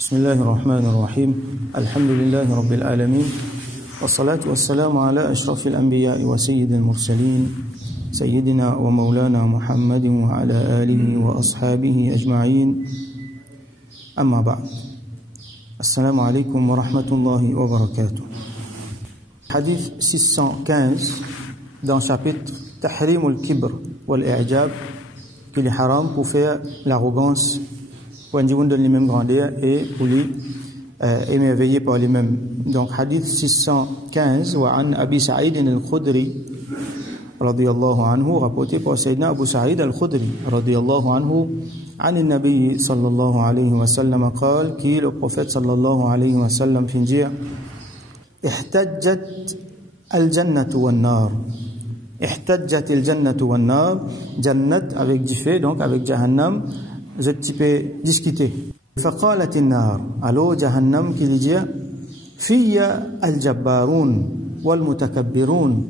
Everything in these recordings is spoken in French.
بسم الله الرحمن الرحيم الحمد لله رب العالمين والصلاة والسلام على أشرف الأنبياء وسيد المرسلين سيدنا ومولانا محمد وعلى آله وأصحابه أجمعين أما بعد السلام عليكم ورحمة الله وبركاته. Hadith 615 dans le chapitre Tahrim al-Kibr wal-I'jab, qu'il est haram pour faire l'arrogance, pour individu donne les mêmes grandeurs et pour les émerveiller par les mêmes. Donc hadith 615 wa an Abi Sa'id al-Khudri radiyallahu anhu, rapporté par Sayyidina Abu Sa'id al-Khudri radiyallahu anhu عن النبي صلى الله عليه وسلم قال كي le prophète صلى الله عليه وسلم في dire احتجت الجنة والنار احتجت الجنة والنار جنة avec du feu donc avec Jahannam je peux discuter فقالت النار alors Jahannam qui lui dit في الجبارون والمتكبرون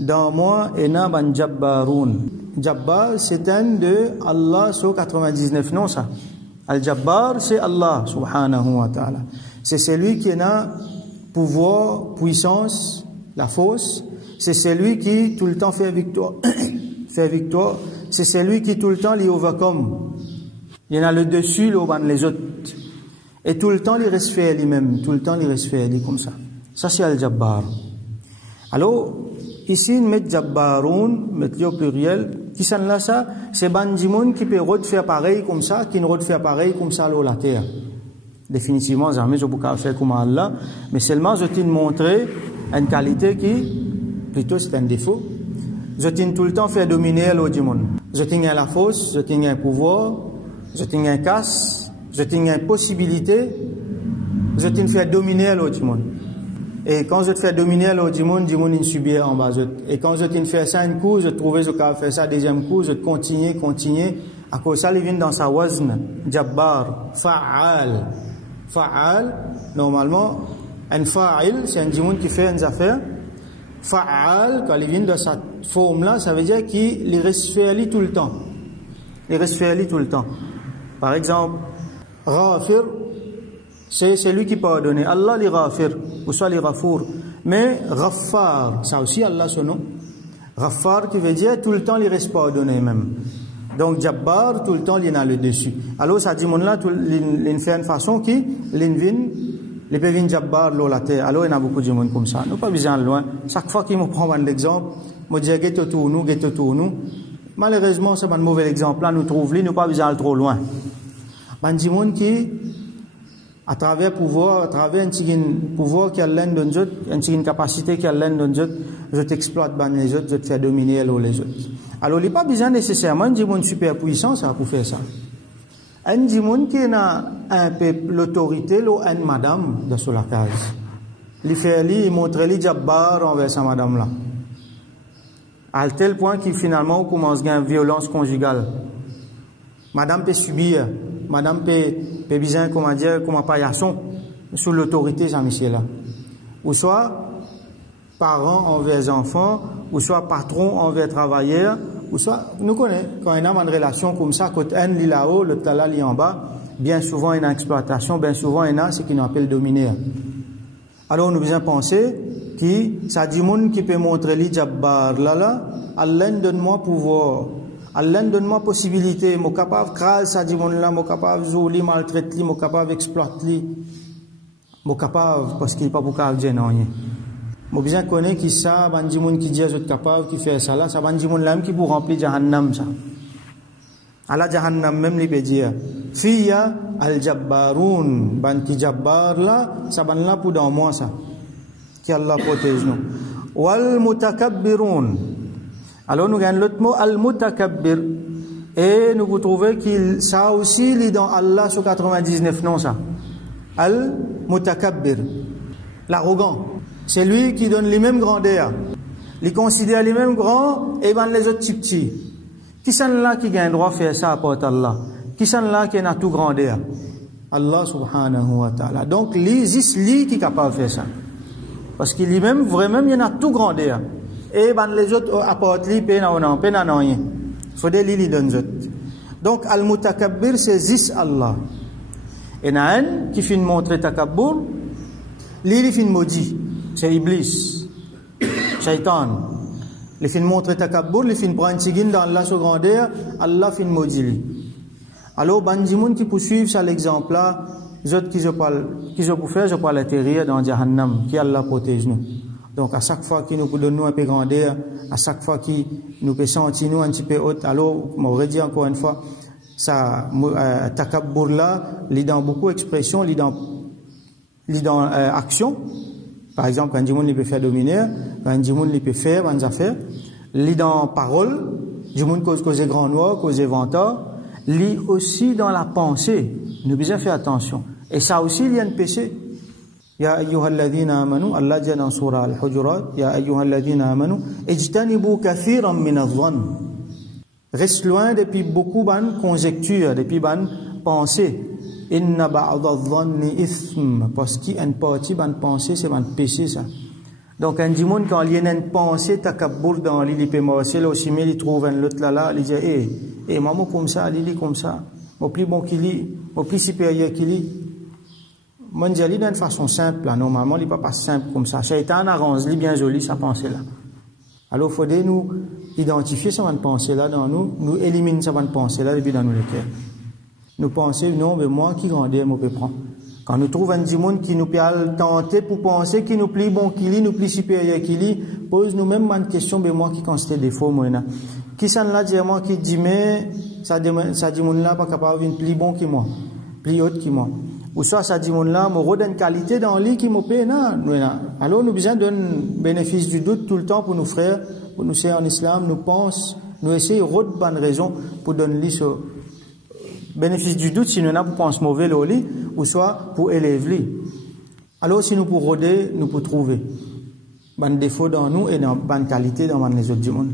dans moi et na ban jabbarun. Jabbar c'est un de Allah sur 99 non ça. Al-Jabbar c'est Allah subhanahu wa ta'ala. C'est celui qui a pouvoir, puissance, la force. C'est celui qui tout le temps fait victoire. Fait victoire. C'est celui qui tout le temps les overcome. Il y en a le dessus, les autres. Et tout le temps il reste fait lui-même. Tout le temps il reste fait comme ça. Ça c'est Al-Jabbar. Alors ici, met Jabbaroun, met au pluriel, qui s'en là ça, c'est bandimoun qui peut refaire pareil comme ça, qui ne refaire pareil comme ça la terre. Définitivement, jamais je ne peux pas faire comme Allah, mais seulement je t'ai montré une qualité qui, plutôt c'est un défaut. Je t'ai tout le temps fait dominer l'Odimoun. Je t'ai la force, je t'ai un pouvoir, je t'ai un casse, je t'ai une possibilité, je t'ai fait dominer l'Odimoun. Et quand je te fais dominer le Dimoun il subit en bas. Et quand je te fais ça un coup, je trouvais que je faire ça deuxième coup, je continue. À cause ça, il vient dans sa wazn, Jabbar, Fa'al. Fa'al, normalement, un Fa'il, c'est un Dimoun qui fait une affaire. Fa'al, quand il vient dans cette forme-là, ça veut dire qu'il reste fait tout le temps. Il reste fait tout le temps. Par exemple, Ghafir, c'est celui qui pardonne. Allah li Ghafir, ou soit li Ghafour. Mais Ghaffar, ça aussi Allah son nom. Ghaffar qui veut dire tout le temps il reste pardonné même. Donc Jabbar, tout le temps il y en a le dessus. Alors ça dit mon là, il fait une façon qui, l'invine, les pévines Jabbar l'eau la terre. Alors il y en a beaucoup de monde comme ça. Nous pas besoin de loin. Chaque fois qu'il me prend un exemple, me dit get tout nous. Malheureusement c'est un mauvais exemple. Là nous trouvons, nous pas besoin de trop loin. Man dit monde qui à travers pouvoir, à travers un petit pouvoir qui a l'un d'un autre, une petite capacité qui a l'un d'un autre, je t'exploite les autres, je te fais dominer les autres. Alors, il n'y a pas besoin nécessairement d'une super puissance pour faire ça. Un dimon qui a un peu l'autorité, une madame dans la case. Il fait il montre lui Jabbar envers sa madame là. À tel point qu'il finalement commence à une violence conjugale. Madame peut subir, madame peut bien, comment paillasson, sous l'autorité, ça, monsieur là. Ou soit, parents envers enfants, ou soit patron envers travailleurs, ou soit, nous connaissons, quand il y a une relation comme ça, quand un lit là-haut, le tala lit en bas, bien souvent il y a une exploitation, bien souvent il y a ce qu'on appelle dominer. Alors nous devons penser que ça dit monde qui peut montrer li Jabbar là, Allah donne-moi pouvoir. Allah donne-moi possibilité, moi capable craser ça dit mon là, moi capable zoli maltraiter, moi capable exploiter, moi capable parce qu'il pas beaucoup à dire non. Moi bien connais qui ça, bandi monde qui dit je suis capable, qui fait ça là, ça bandi monde là qui pour remplir Jahannam ça. Allah Jahannam même lui peut dire fiya al-jabbarun, bandi Jabbar là, ça ban là pour dans moi ça. Qui Allah protège nous. Wal mutakabbirun. Alors nous gagnons l'autre mot al-mutakabbir et nous vous trouvez qu'il ça aussi il est dans Allah sur 99 non ça. Al-mutakabbir, l'arrogant, c'est lui qui donne les mêmes grandeurs, il considère les mêmes grands et ben les autres petits. Qui sont là qui gagne droit faire ça à part Allah? Qui sont là qui a tout grandeur? Allah subhanahu wa ta'ala. Donc lui qui est capable de faire ça. Parce qu'il est même vraiment il y en a tout grandeur. Et ben les autres apportent li peine à rien. Faut des li donne autres. Donc al-mutakabbir c'est zis Allah. Et il y a un qui fait montrer takabbur, il fait maudit, c'est Iblis, Shaitan. Il fait montrer takabbur, il fait prendre tigine dans Allah sur grandeur, Allah fait maudit. Alors, bandimoun qui poursuivent ça l'exemple là, les autres qui je pour faire, je parle atterrir dans Jahannam, qui Allah protège nous. Donc, à chaque fois qu'il nous donne nous un peu grandeur, à chaque fois qu'il nous peut sentir nous un petit peu haute, alors, on m'aurait dit encore une fois, ça, takabbur là, il dans beaucoup d'expressions, il dans action. Par exemple, quand Dimoun il peut faire dominer, quand Dimoun il peut faire des affaires, il dans parole, Dimoun cause grand noir, cause venteur, il aussi dans la pensée. Nous devons faire attention. Et ça aussi, il y a un péché. Ya ayyuhalladhina amanu, Allah dit dans surah Al-Hujurat, Ya ayyuhalladhina amanu, ijtanibu kathiran min adh-dhann. Reste loin depuis beaucoup de conjectures, depuis de pensées. Inna ba'da adh-dhanni ithm. Parce qu'une partie de pensée, c'est un péché, ça. Donc, un dimon, quand il y a une pensée, takabbur dans l'île, il peut marcher, là aussi, mais il trouve un autre là, il dit, maman comme ça, il dit comme ça. Au plus bon qu'il lit, au plus supérieur qu'il lit. Moi, je dis d'une façon simple, là, normalement, il n'est pas simple comme ça. Shaitan arrange, il est bien joli, sa pensée-là. Alors, il faudrait nous identifier cette pensée-là dans nous éliminer cette pensée-là depuis dans nous le cœur. Nous penser, non, mais moi, qui grandit, moi, je peux prendre. Quand nous trouvons un dimon qui nous peut tenter pour penser, qui nous plie bon qu'il lit, nous plie supérieur qu'il lit, pose nous-mêmes une question, mais moi, qui constate défaut, moi, là. Qui s'en l'a dit, moi, qui dit, mais, ça dimon là, pas capable de pli bon qui moi, pli haute qui moi. Ou soit, ça dimon là, moi, une qualité dans le lit qui me paie, non. Alors, nous besoin d'un bénéfice du doute tout le temps pour nos frères, pour nous sœurs en islam, nous pensons, nous essayons de bonnes raisons pour donner lui ce bénéfice du doute, si nous n'avons pas pensé mauvais le lit, ou soit pour élever lui. Alors, si nous pour rôder, nous pour trouver bon défaut dans nous et dans bonne qualité dans les autres du monde.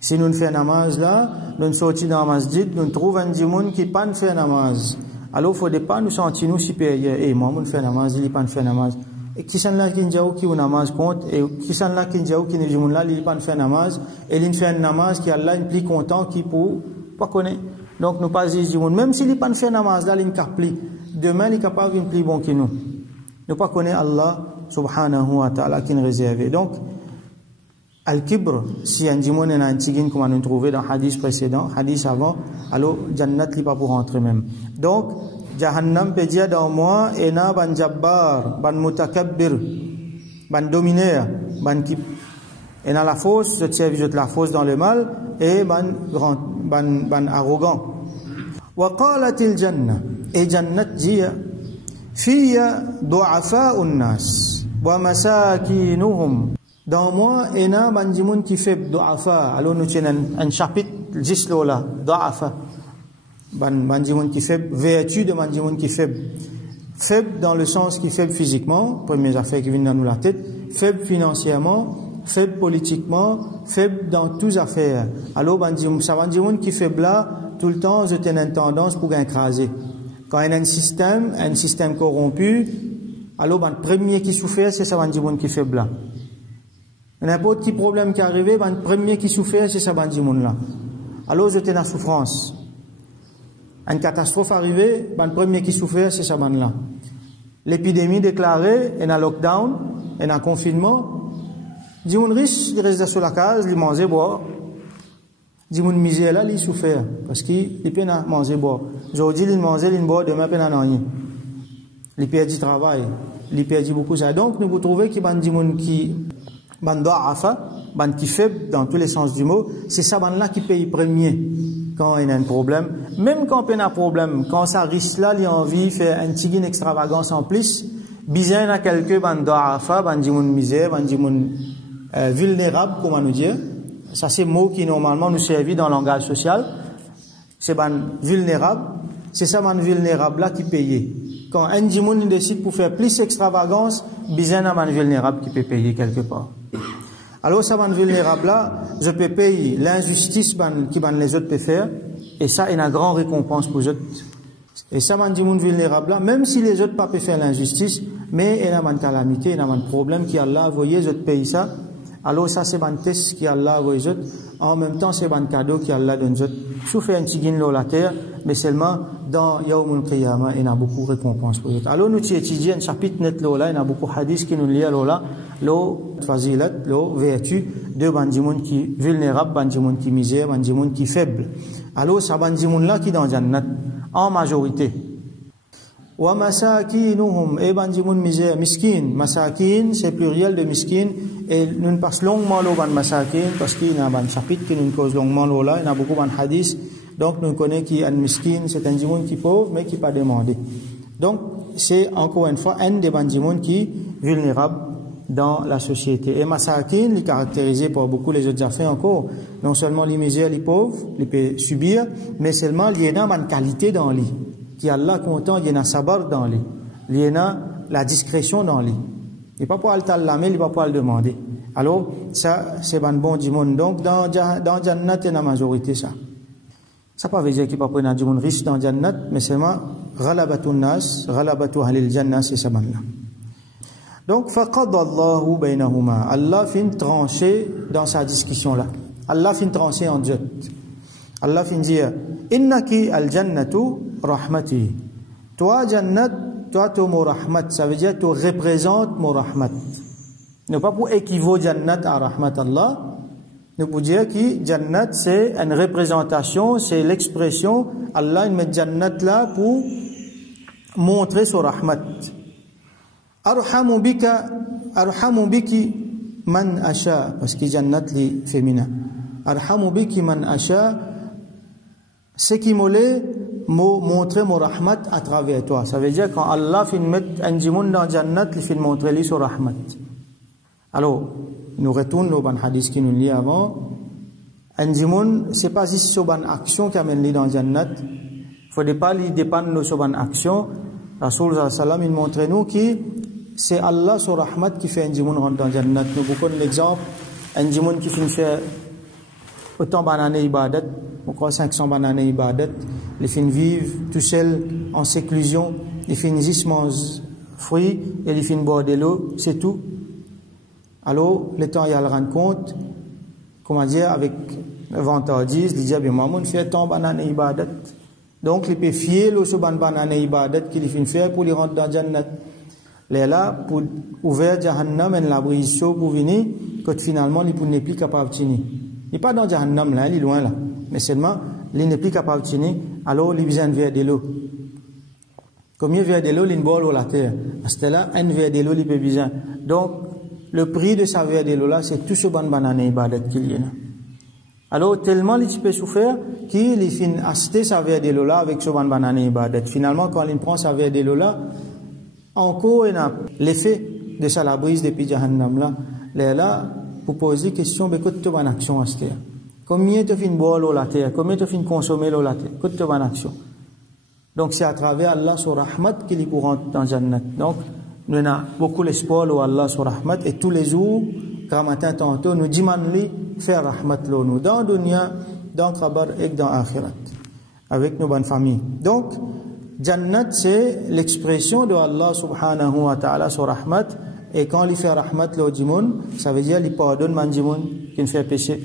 Si nous faisons namaz là, nous sortons dans la masjid, nous trouvons un dimon qui pas fait namaz. Alors, il ne faut pas nous sentir nous supérieurs. Et moi, je fais namaz, il pas fait namaz. Et qui sont là qui dit qui ou namaz compte, et qui sont là qui dit qui ne dit là, il pas fait namaz, et il fait un namaz qui Allah est plus content qui pour pas connaître. Donc, nous pas dire même s'il n'est pas fait namaz là, il est pli. Demain, il est capable de plus bon que nous. Nous pas connaître Allah subhanahu wa ta'ala qui nous réserve. Donc, Al-Kibr, si un dimon est un tigine, comme on a trouvé dans le hadith précédent, hadith avant, alors, Jannat n'est pas pour rentrer même. Donc, Jahannam peut dire dans moi, ena ban jabbar, ban mutakabbir, ban dominaire, ban qui, ena la fausse, je tiens de la fausse dans le mal, et ban arrogant. Wa qalatil jannah, et Jannat dit, fiya du'afa'un nas, wa masakinuhum. Dans moi, il y a un dimon qui fait du'afa. Alors, nous tenons un chapitre, juste là, du'afa. Un dimon qui fait vertu de un dimon qui fait faible dans le sens qui fait physiquement, premières affaires qui viennent dans nous la tête, faible financièrement, faible politiquement, faible dans toutes affaires. Alors, un dimon qui fait là, tout le temps, je tiens une tendance pour écraser. Quand il y a un système corrompu, alors, le premier qui souffre, c'est ça, un dimon qui fait là. N'importe quel problème qui arrive, le premier qui souffre, c'est ça, bandimoun là. Alors, j'étais dans la souffrance. Une catastrophe arrivée, le premier qui souffre, c'est ça, là. L'épidémie déclarée, et un lockdown, et un confinement. Dimoun riche, il reste sur la case, il mange, boire. Dimoun misère là, il souffre. Parce qu'il peut manger, boire. Aujourd'hui, il mange, il boit, demain, il n'a rien. Il perd du travail. Il perd beaucoup ça. Donc, nous vous trouvez qu'il y a un dimoun qui, ban do'afa, ban qui faible dans tous les sens du mot, c'est ça ban là qui paye premier quand il y a un problème. Même quand il y a un problème, quand ça risque là, il a envie de faire un petit extravagance en plus, bizarre à quelqu'un ban do'afa, ban dimoun misère, ban dimoun vulnérable, comment nous dire. Ça c'est mot qui normalement nous servent dans le langage social. C'est ban vulnérable, c'est ça ban vulnérable là qui paye. Quand un dimoun décide pour faire plus extravagance, bizarre à ban vulnérable qui peut payer quelque part. Alors, ça va vulnérable là, je peux payer l'injustice qui les autres peuvent faire, et ça, il y a une grande récompense pour les autres. Et ça va dire vulnérable là, même si les autres ne peuvent pas faire l'injustice, mais il y a une calamité, il y a un problème qui Allah a envoyé, les autres pays ça, Alors ça c'est ban test qui Allah envoie eux. En même temps c'est ban cadeau qui Allah donne eux. Sous fait un tigin là la terre, mais seulement dans Yawmul Qiyamah, il y a beaucoup de récompenses pour eux. Alors nous étudions un chapitre net là, il y a beaucoup de hadiths qui nous lient là, lo fazilat, lo vertu de bandimoun qui vulnérable, bandimoun qui misère, bandimoun qui faible. Alors ça bandimoun là qui dans Jannat en majorité. Wa masakinuhum et bandimoun misère, miskin, masakin c'est pluriel de miskin et nous passons longuement le ban masakin parce qu'il y a un chapitre qui nous cause longuement là, il y a beaucoup de hadiths. Donc nous connaissons qui est un miskin, c'est un bandimoun qui est pauvre mais qui pas demandé. Donc c'est encore une fois un des bandimoun qui est vulnérable dans la société. Et masakin, il est caractérisé par beaucoup les autres affaires encore. Non seulement les misères, les pauvres, les peut subir, mais seulement il y a une qualité dans lui. Qui Allah content, il y a un sabar dans lui. Il y a la discrétion dans lui. Il n'est pas pour le talamer, il n'est pas pour le demander. Alors, ça, c'est un bon dimon. Donc, dans Jannat, il y a la majorité, ça. Ça ne veut pas dire qu'il n'y a pas un dimon riche dans Jannat, mais seulement, Ghalabatu Nas, Ghalabatu Halil Jannah, c'est ça maintenant. Donc, faqad Allahu baynahuma. Allah fin trancher dans sa discussion là. Allah fin trancher en Dieu. Allah fin dire innaki al-jannatu rahmati. Toi jannat, toi tu mon rahmat, ça veut dire tu représentes mon rahmat. Ne pas pour équivaut jannat à rahmat Allah. Nous pouvons dire que jannat c'est une représentation, c'est l'expression Allah il met jannat là pour montrer son rahmat. Arhamu biki man asha, parce que jannat li féminin. Arhamu biki man asha, c'est qui m'olé montrer mon rahmat à travers toi. Ça veut dire quand Allah fin met un jimoun dans jannat, il fin montrer lui son rahmat. Alors, nous retournons au ban hadith qui nous lit avant. Un jimoun, c'est pas juste sur ban action qui amène lui dans jannat. Faut pas lui dépendre de sur ban action. Rasoul sallallahu alayhi wa sallam, il montre nous que c'est Allah sur rahmat qui fait un jimoun rentrer dans Jannat. Nous vous connaissons l'exemple, un jimoun qui finit faire autant bananes ibadat, on croit 500 bananes ibadat, les fins vivent tout seul en séclusion, les fins juste mangent fruits et les fins boire de l'eau, c'est tout. Alors, le temps il y a le rendre compte, comment dire, avec vantardise, il dit, bien, moi, on fait tant bananes ibadat. Donc, il peut fier le sur bananes ibadat qu'il finit faire pour les rentrer dans Jannat. Les là, pour ouvrir Jahannam et la brise pour venir, que finalement, il n'est plus capable de tenir. Il n'est pas dans Jahannam là, il est loin là. Mais seulement, il n'est plus capable de tenir, alors il vient vers de l'eau. Combien vers de l'eau, il boit la terre. À ce là, un vers de l'eau, il peut besoin. Donc, le prix de sa vers de l'eau là, c'est tout ce banane ibadat qu'il y a. Alors, tellement il peut souffrir qu'il finit acheter sa vers de l'eau là avec ce banane ibadat. Finalement, quand il prend sa vers de l'eau là, encore l'effet de ça la brise depuis Jahannam là, là pour poser question, mais écoute ton action à cette terre. Combien tu fin boire l'eau la terre, combien tu fin consommer l'eau la terre, écoute ton action. Donc c'est à travers Allah sur rahmat qu'il est pour rentrer dans Jannat. Donc nous avons beaucoup l'espoir au Allah sur rahmat et tous les jours, quand matin tantôt, nous demandons faire rahmat nous dans dunya, dans Kabar et dans Akhirat, avec nos bonnes familles. Donc Jannat, c'est l'expression de Allah subhanahu wa ta'ala sur rahmat. Et quand il fait rahmat le djimoun, ça veut dire qu'il pardonne man djimoun qui ne fait péché.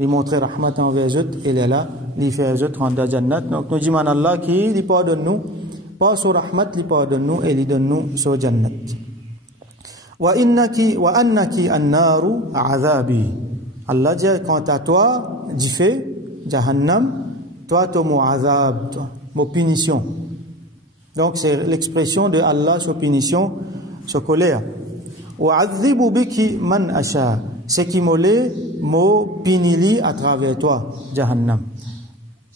Il montre rahmat envers eux et il est là, il fait eux rentrer dans Jannat. Donc nous disons Allah qui il pardonne nous, pas sur rahmat, il pardonne nous et il donne nous sur Jannat. Wa annaki an-naru azabi. Allah dit quant à toi, du fait, Jahannam, toi tu mon azab, toi. Mon punition. Donc c'est l'expression de Allah sur punition, sur colère. Wa'adhibu biki man asha. C'est qui m'olé, mo pinili à travers toi, Jahannam.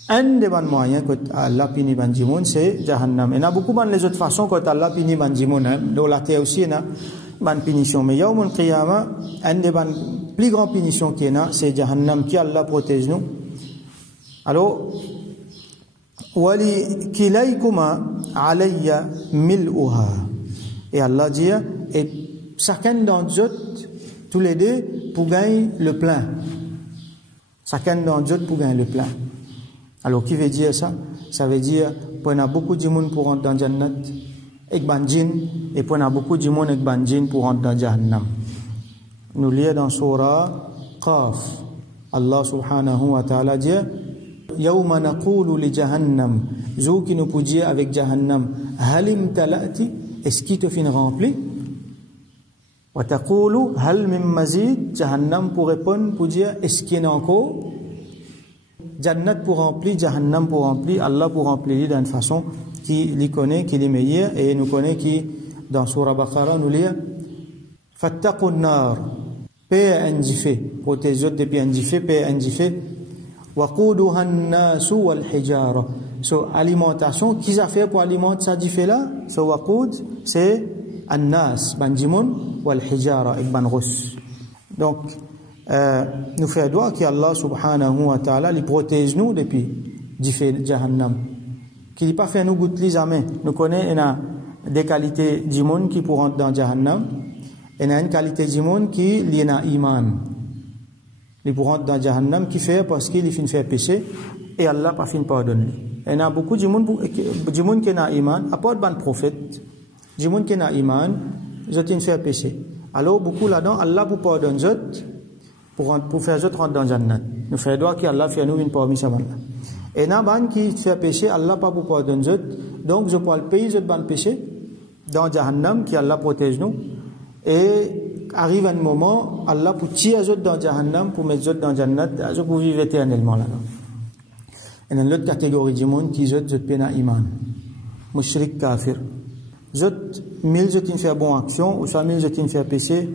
Un des bons moyens que Allah punit Banjimoun, c'est Jahannam. Il y a beaucoup de autres façons que Allah punit Banjimoun. Dans la terre aussi, il y a une punition. Mais Yawmul Qiyamah, un des plus grandes punitions qu'il y a, c'est Jahannam qui Allah protège nous. Alors, Wali kilaykuma alayya mil'uha. Et Allah dit, et chacun d'entre eux, tous les deux, pour gagner le plein. Chacun d'entre eux pour gagner le plein. Alors, qui veut dire ça? Ça veut dire, qu'on a beaucoup de monde pour rentrer dans Jannat, et banjin, et qu'on a beaucoup de monde avec banjin pour rentrer dans Jahannam. nous lit dans surah Qaf. Allah subhanahu wa ta'ala dit Yawma naqulu li jahannam, zou qui nous peut dire avec jahannam, halim talati, est-ce qu'il te fin rempli? Wa taqulu hal min mazid, jahannam pour répondre, pour dire est-ce qu'il y en a encore? Jannat pour remplir, jahannam pour remplir, Allah pour remplir d'une façon qui les connaît, qui les meilleure, et nous connaît qui dans surah Baqarah nous lit fattaqun nar, paix indifé, protégez depuis indifé, paix indifé. Waquduha an-nasu wal hijara. So alimentation, qui a fait pour alimenter ça diffé là? So waqud c'est an-nas, banjimun wal hijara et ban rus. Donc nous faisons droit qu'Allah subhanahu wa ta'ala les protège nous depuis diffé jahannam. Qu'il n'ait pas fait nous goûter jamais. Nous connaissons des qualités du monde qui pourront rentrer dans jahannam. Et il y a une qualité du monde qui est liée à l'iman. Ils pourront rentrer dans Jahannam qui fait parce qu'il finit faire péché et Allah pas fin pardonner. Il y a beaucoup de monde qui n'a iman, à part ban prophète, du monde qui n'a iman, ils ont fait péché. Alors beaucoup là-dedans, Allah pour pardonner pour faire autres rentrer dans Jannat. Nous faisons droit qu'Allah fait nous une parmi ça. Et il y a ban qui fait péché, Allah pas pour pardonner donc je peux le payer autres ban péché dans Jahannam qui Allah protège nous. Et arrive un moment, Allah pour tirer les autres dans Jahannam, pour mettre les autres dans Jannat, ils pour vivre éternellement là-dedans. Et dans l'autre catégorie du monde, qui autres pena iman, mushrik kafir. Les autres, mille autres qui font bonne action, ou soit mille autres qui font péché,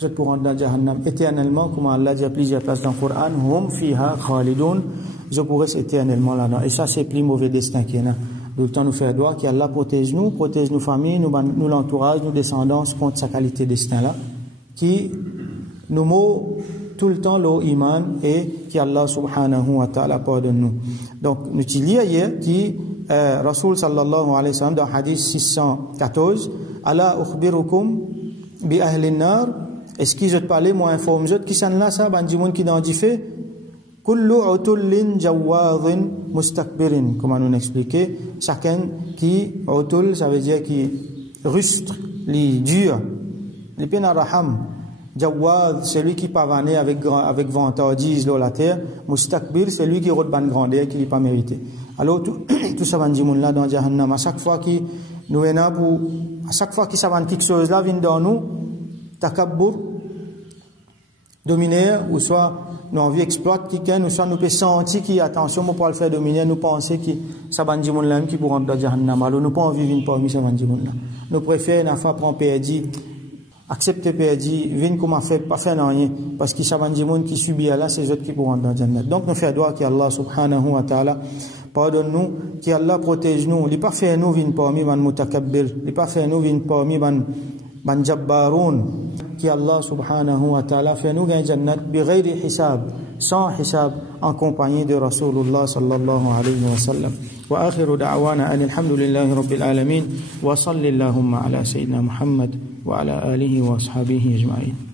les autres pour rentrer dans Jahannam éternellement, comme Allah dit à plusieurs places dans le Coran, hum fiha khalidun, ils pourront rester éternellement là-dedans. Et ça, c'est le plus mauvais destin qu'il y a. Tout le temps nous faire droit qu'Allah protège nos familles, nous l'entourage, nos descendants contre sa qualité de destin-là, qui nous mot tout le temps l'eau iman et qui Allah subhanahu wa ta'ala pardonne nous. Donc, nous disons hier qui Rasul sallallahu alayhi wa sallam dans hadith 614, Ala ukhbirukum bi ahli nar, est-ce qu'ils ont parlé, moi informe, qui sont là, ça, ben, du monde qui dans fait, kullu utullin jawadhin mustakbirin, comme on expliqué, chacun qui utul, ça veut dire qui rustre, li dur, li penaraham, jawad, celui qui pavané avec vantardise la terre, mustakbir, celui qui rote ban grandeur qui n'est pas mérité. Alors tout ça va dire là dans Jahannam, à chaque fois qui nous est là pour, à chaque fois qui ça va quelque chose là vient dans nous, takabbur, dominer, ou soit nous envie exploite quelqu'un, ou soit nous peut sentir qui attention pour le faire dominer, nous penser que ça va dire là qui pour rentrer dans Jahannam. Alors nous pas envie vivre parmi ça va dire là. Nous préférons une fois prendre perdu, accepter perdu, vivre comme fait pas faire rien parce que ça va dire qui subit là c'est eux qui pour rentrer dans Jahannam. Donc nous faisons droit qu'Allah subhanahu wa ta'ala pardonne-nous, qu'Allah protège nous, il pas fait nous vivre parmi ban mutakabbir, il pas fait nous vivre parmi ban jabbaroun, qui Allah subhanahu wa ta'ala fait nous gagner jannat bi ghayri hisab, sans hisab, en compagnie de Rasulullah sallallahu alayhi wa sallam. Wa akhiru da'wana alhamdulillahi rabbil alamin wa salli allahumma ala sayyidina Muhammad wa ala alihi wa ashabihi ajma'in.